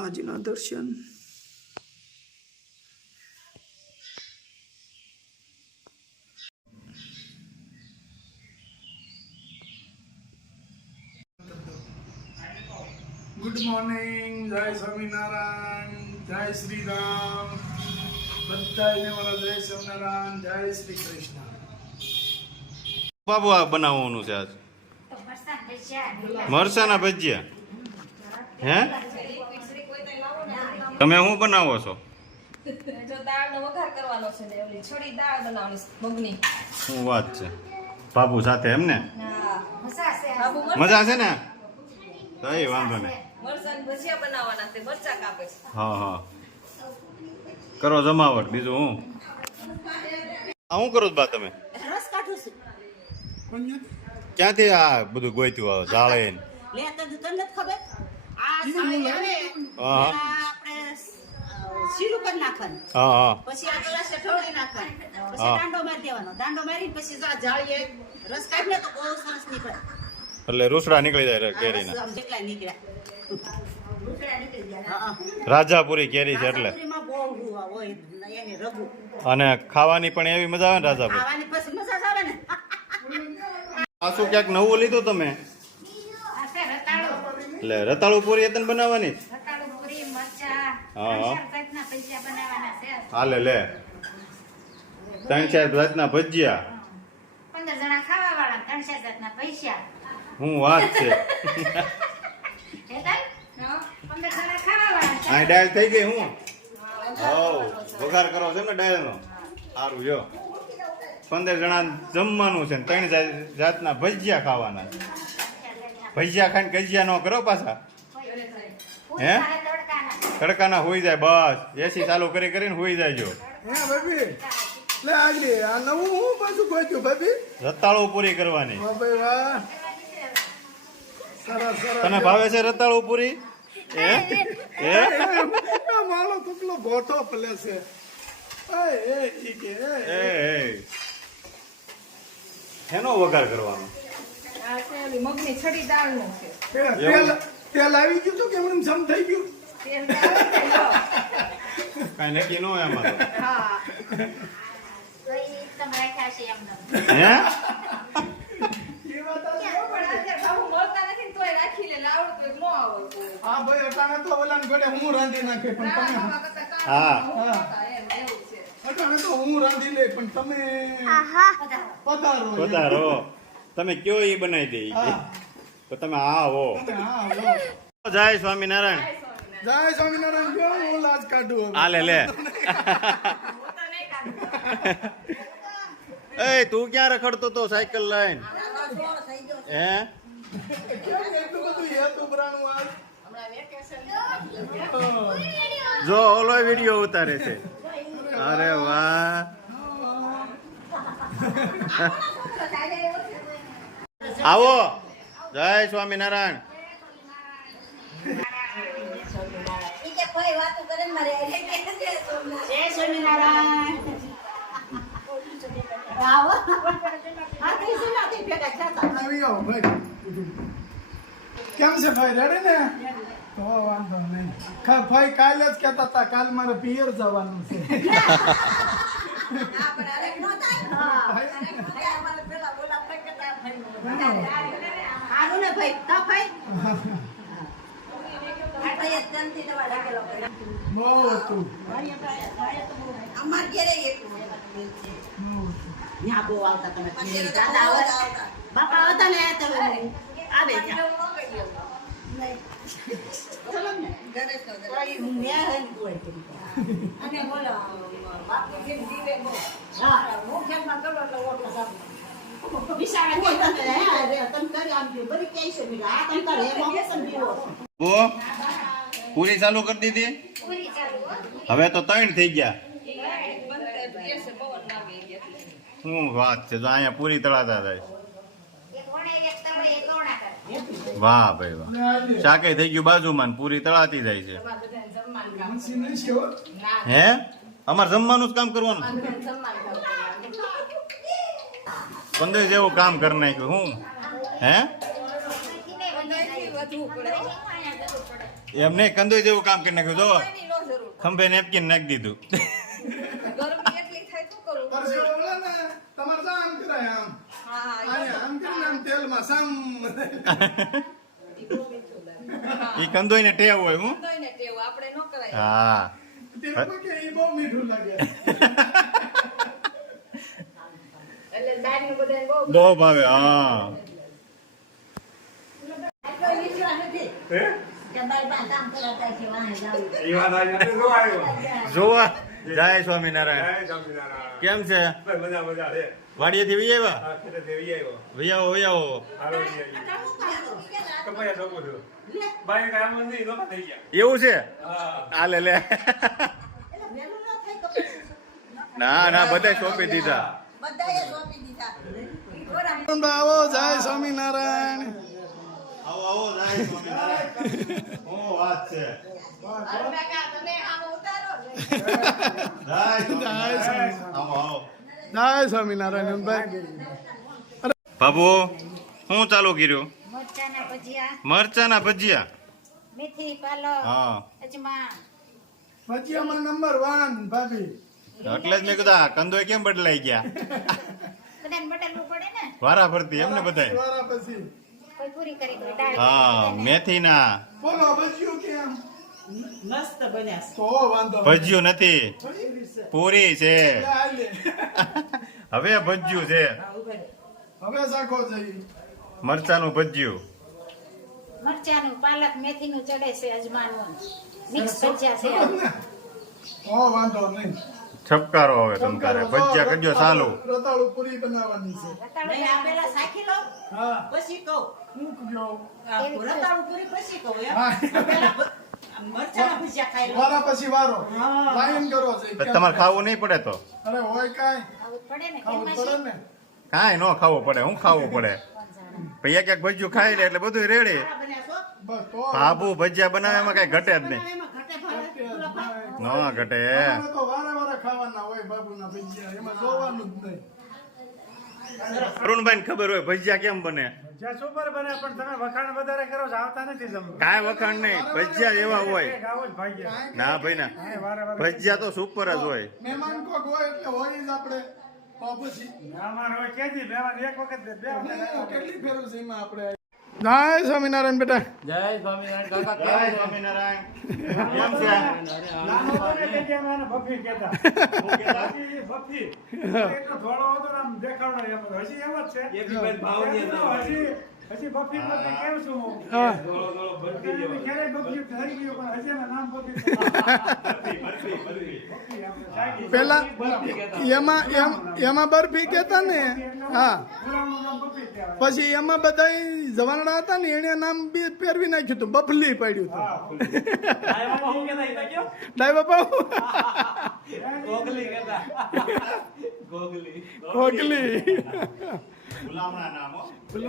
આજના દર્શન good morning, જય સ્વામિનારાયણ, જય શ્રી રામ, બધાને મારા જય સ્વામિનારાયણ, જય શ્રી કૃષ્ણ. બાબુ આ બનાવવાનું છે આજ મરચાના ભજીયા. હે તમે શું બનાવો છો? જો દાળનો વઘાર કરવાનો છે ને ઓલી છોડી દાળ બનાવવાની મગની. શું વાત છે, બાબુ સાથે એમને હા મજા છે ને? કઈ વાંધો નહીં. મરચાં ભજીયા બનાવવાના તે મરચાં કાપે છે. હા હા કરો જમાવટ. બીજું હું શું કરો છો બા તમે? રસ કાઢું છું. ક્યાંથી આ બધું ગોઈતું આવે જાળે ને? લે તો તને નથી ખબર આ સાળી આવે હા. એના આપણે શીરું કરી નાખવાનું, હા હા પછી આ ગ્લાસે ઢોળી નાખવાનું, પછી હા. દાંડો મારી દેવાનો, દાંડો મારીને પછી જો આ જાળીએ રસ કાઢીએ તો બહુ સરસ નીકળે. એટલે રૂસડા નીકળી જાય આ કેરીના. રસ આમ જેટલા નીકળ્યા રૂસડા નીકળી જાય. હા રાજાપુરી કેરી છે એટલે. રાજાપુરીમાં બહુ હુવા હોય એની રઘુ અને ખાવાની પણ એવી મજા આવે ને રાજાપુરી. ખાવાની પછી મજા જ આવે ને. આ શું ક્યાંક નવું લીધું તમે? આ છે રતાળો, એટલે રતાળુ પૂરી એતન બનાવવાની. રતાળો પૂરી મરચા હા હા ના પૈસા બનાવવાના છે. હાલે લે 3-4 જાતના ભજીયા. 15 જણા ખાવા વાળા 3-4 જાતના પૈસા. હું વાત છે. હેતલ 15 જણા ખાવા વાળા. આ ડાયલ થઈ ગઈ હું. હોવ વઘાર કરો છે ને ડાયલ નો. સારું જો 15 જણા જમવાનું છે ને 3 જાતના ભજીયા ખાવાના. ભજીયા ખાઈને ગજીયા નો કરો પાછા. હે તડકાના હોઈ જાય બસ. એસી ચાલુ કરી કરીને હોઈ જાય જો. હે ભાભી, લે આગળ આ નવું હું પાછું ગોત્યું ભાભી. રતાળુ પૂરી કરવાની. વાહ ભાઈ વાહ, સરસ સરસ. તને ભાવે છે રતાળુ પૂરી? હે હે મારો કેટલો ગોઠો પલે છે. એ ઠીક એ એનો વઘાર કરવાનો. આ છે ઓલી મગની છડી દાળનું છે. તેલ આવી ગયું તો કેમ સમ થઈ ગયું? તેલ દાળ છે, લો. કાંઈ નક્કી ન હોય આમાં તો. હા હે એ વાત પણ અત્યારે બાબુ મળતા નથી ને તોય રાખી લે. આવડતું એક ન આવડતું. હા ભાઈ, અટાણે તો ઓલાને ઘડે હું રાંધી નાખે પણ તમે હા. અટાણે તો હું રાંધી લે પણ તમે પધારો. પધારો. તમે કયો એ બનાવી દે. હા. તો તમે આવો. હા, લો. જય સ્વામિનારાયણ. જય સ્વામિનારાયણ. કેવું હું લાજ કાઢું હવે. આલે લે. એ તું ક્યાં રખડતો તો સાયકલ લઈને? હે એટલું બધું હેતુ ભરાણું આજ. જો ઓલો વિડીયો ઉતારે છે. અરે વાહ. આવો. જય સ્વામિનારાયણ. જય સ્વામિનારાયણ. આવો. આ કઈ નાથી ભેગા થતા. આવી આવો ભાઈ. કેમ છે ભાઈ, રેડી ને? તો વાંધો નહીં. ભાઈ કાલે જ કહેતા હતા કાલ મારે પિયર જવાનું છે. આનું ને ભાઈ તા ભાઈ બહુ હતું. અમાર ઘરે ન્યા બહુ આવતા તમે દાદા આવતા બાપા આવતા ને તો આવે ત્યાં ચલો ને હું ન્યા હે કોઈ અને બોલો બાપુ જેમ જીવે બહુ હા હું ખેલમાં કરો એટલે ઓટલો સાબુ વિશાળ કે તમે હે તમ કરી આમ જો બરી કઈ છે મીરા આ તમ કરે એમાં કેસમ દીવો ઓ પૂરી ચાલુ કરી દીધી. હવે તો 3 થઈ ગયા. શું વાત છે, તો અહીંયા પૂરી તળાતા જાય. વાહ ભાઈ વાહ. શાકે થઈ ગયું બાજુમાં ને પૂરી તળાતી જાય છે. હે અમારે જમવાનું જ કામ કરવાનું. 15 જેવું કામ કરી નાખ્યું. હું હે એમ નહીં કંદોઈ જેવું કામ કરી નાખ્યું જો કોઈની નો જરૂર ખંભે નેપકિન નાખી દીધું ગરમી એટલી થાય શું કરું પરસેવો વળે ને તમારે તો આમ કરાય આમ હા અહીંયા આમ કરીને આમ તેલમાં સામ એ કંદોઈ ને ટેવ હોય હું કંદોઈને ટેવ આપણે ન કરાય હા તેલમાં કે એ બહુ મીઠું લાગે એટલે દાળનું બધાને બહુ બહુ ભાવે હા એટલો વિશ્વાસ નથી કે ભાઈ બા કામ કરાતા છે વાહે જાવું એ વાત આજે નથી જો આવ્યો. જોવા જય સ્વામિનારાયણ જય સ્વામિનારાયણ. કેમ છે બસ મજા મજા રે. વાડીએથી વી આવ્યા આ ખેતરથી વી આવ્યો. વિયાવો વિયાવો હાલો વી આવ્યો. કપાયા સોંપું છું. બાઈ કાંઈ આમ નથી, નોખા થઈ ગયા. એવું છે હા. આ લે લે એટલે વહેલું ન થાય કપડું. ના ના બધાય સોંપી દીધા બધાએ સોંપી દીધા ઈ ખોરાક આવો જય સ્વામિનારાયણ આવો આવો જય સ્વામિનારાયણ ઓ વાત છે કાકા તમે આમ ઉતારો ને જય સ્વામિનારાયણ આવો આવો જય સ્વામિનારાયણ ભાઈ બાબુ શું ચાલુ કર્યું મરચાના ભજીયા મરચાના ભજીયા મેથી પાલક હા અજમા ભજીયામાં નંબર 1 ભાભી એટલે જ મેં કીધું આ કંદોય કેમ બદલાઈ ગયા બધાને બદલવું પડે ને વારા ફરતી એમને બધાય વારા પછી કોઈ પૂરી કરી દે દાળ હા મેથીના બોલો ભજીયું કેમ મસ્ત બન્યા તો વાંધો ભજીયું નથી પૂરી છે હાલે હવે ભજીયું છે હવે સાખો જઈ મરચાનું ભજીયું મરચાનું પાલક મેથીનું ચડે છે અજમાનું મિક્સ ભજીયા છે ઓ વાંધો નહીં છપકારો હવે તમ તારે ભજીયા કરજો ચાલુ રતાળુ પૂરી બનાવવાની છે નહીં આ પેલા સાખી લો હા પછી કહું મૂક ગયો આ રતાળું પૂરી પછી કહું એમ હા. પેલા મરચાના ભજીયા ખાઈ લો વારા પછી વારો લાઈન કરો છે પછી તમારે ખાવું નહીં પડે તો અરે હોય કાંઈ ખાવું પડે ને ખાવું એમાં પડે શી ને કાંઈ ન ખાવું પડે હું ખાવું પડે પછી એક એક ભજીયું ખાઈ લે એટલે બધું રેડી આ બન્યા છો બસ તો બાબુ ભજીયા બનાવે એમાં કઈ ઘટે જ નહીં એમાં ઘટે ભાવે પૂરા ભાવે. ન ઘટે અમારે તો વારા વારા ખાવાના હોય બાબુના ભજીયા એમાં જોવાનું જ નહીં અરુણભાઈ ખબર હોય ભજીયા કેમ બને જ્યાં સુપર બને પણ તમે વખાણ વધારે કરો છો આવતા નથી તમે કાંઈ વખાણ નહીં ભજીયા એવા હોય આવો જ ભાગ્ય ના ભાઈ ના વારે વારે ભજીયા તો સુપર જ હોય મહેમાન કોક હોય એટલે હોય જ આપણે તો પછી અમારે હવે કેજી મહેમાન એક વખત બે વખત કેટલી ફેરું છે એમાં આપણે જય સ્વામિનારાયણ બેટા જય સ્વામિનારાયણ કાકા જય સ્વામિનારાયણ કેમ છે નાનો હતો ને તેથી અમે એને ભફી કહેતા. બાકી ભફી. એટલો ધોળો હતો ને આમ દેખાવડો એમ હતો. હજી એમ જ છે. એ બી ભાઈ ભાવ ની અંદર હોય. હજી ભફી માં કેમ છું હું? હા થોડો થોડો ભરતી જેવો. ક્યારેય ભફી થઈ ગયું પણ હજી એમાં નામ ભફી છે. ભફી આપણે જાગી. પેલા ભફી કહેતા. એમાં બરફી કેતા ને હા ગુલામનું નામ ભફી કહેવાય. પછી એમાં બધા જવાનડા હતા ને એને નામ બી ફેરવી નાખ્યું હતું બફલી પડ્યું હતું હા. ડાય બાપા ગોગલી કહેતા. કોકલી ગુલામના નામ હો. મને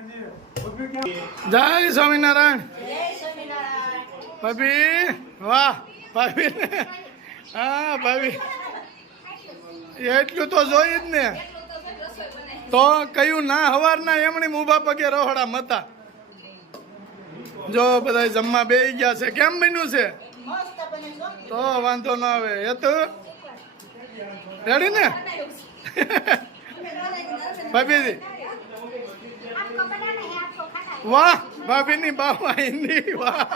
હજી ભફી કહેવાય. જય સ્વામિનારાયણ જય સ્વામિનારાયણ ભાભી વાહ ભાભી હા ભાભી એટલું તો જોઈ જ ને તો કયું ના હવારના એમણી ઊભા પગે રોહડા મતા જો બધા જમવા બેસી ગયા છે કેમ બન્યું છે મસ્ત બને છો તો વાંધો ના આવે એ તો રેડી ને ભાભીજી આપકો બનાના હે આપકો ખાના વાહ ભાભીની બાવા હિન્દી વાહ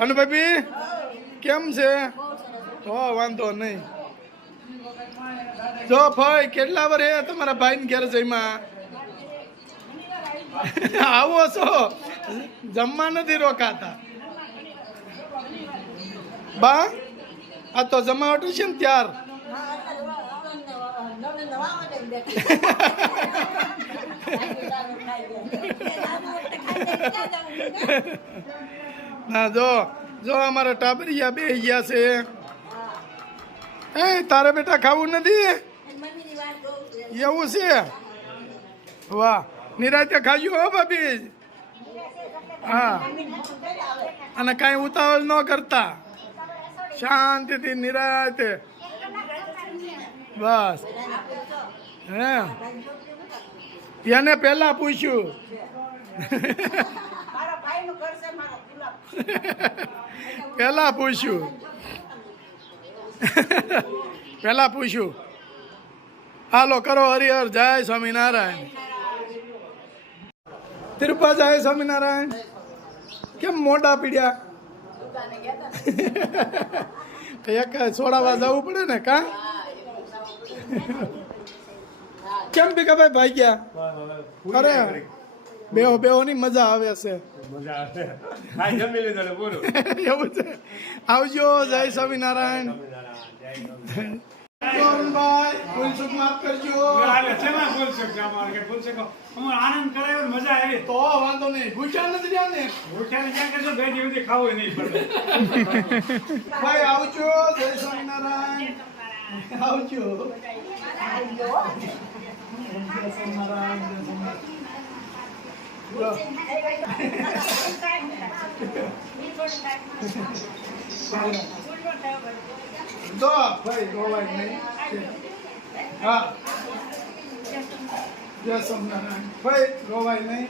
અને ભાભી કેમ છે તો વાંધો નહીં જો ભાઈ કેટલા વાર હે તમારા ભાઈ ઘેર જઈમાં આવો છો જમવા નથી રોકાતા બા આ તો જમાવટ છે ને ત્યાર ના જો જો અમારા ટાબરિયા બે ગયા છે એ તારે બેટા ખાવું નથી એવું છે વાહ નિરાતે ખાજો હો ભાભી હા અને કાંઈ ઉતાવળ ન કરતા શાંતિથી નિરાતે બસ હે એને પેલા પૂછ્યું મારો ભાઈ પેલા પૂછ્યું પેલા પૂછ્યું. હાલો કરો હરિહર જય સ્વામિનારાયણ. તિરુપા જય સ્વામિનારાયણ. કેમ મોઢા પીડ્યા? એક છોડાવા જવું પડે ને કા? કેમ ભીખાભાઈ ભાઈ ગયા? અરે બેહો બેહો ની મજા આવે છે. મજા આવે. હા, જમી લીધું ને પૂરું. એવું છે. આવજો જય સ્વામિનારાયણ. અરુણભાઈ ભૂલચૂક માફ કરજો. હાલે, શેમાં ભૂલ છે કે અમારે કે ભૂલ છે કે અમારે આનંદ કરાવ્યો ને મજા આવી. તો વાંધો નહીં, ભૂખ્યા નથી રહ્યા ને ભૂખ્યાને ક્યાં કરશો? બે દિવસ ખાવું નહીં પડે. ભાઈ આવજો જય સ્વામિનારાયણ. આવજો જય સ્વામિનારાયણ. તો ભાઈ રોવાય નહીં. હા જય સ્વામિનારાયણ. ભાઈ રોવાય નહીં.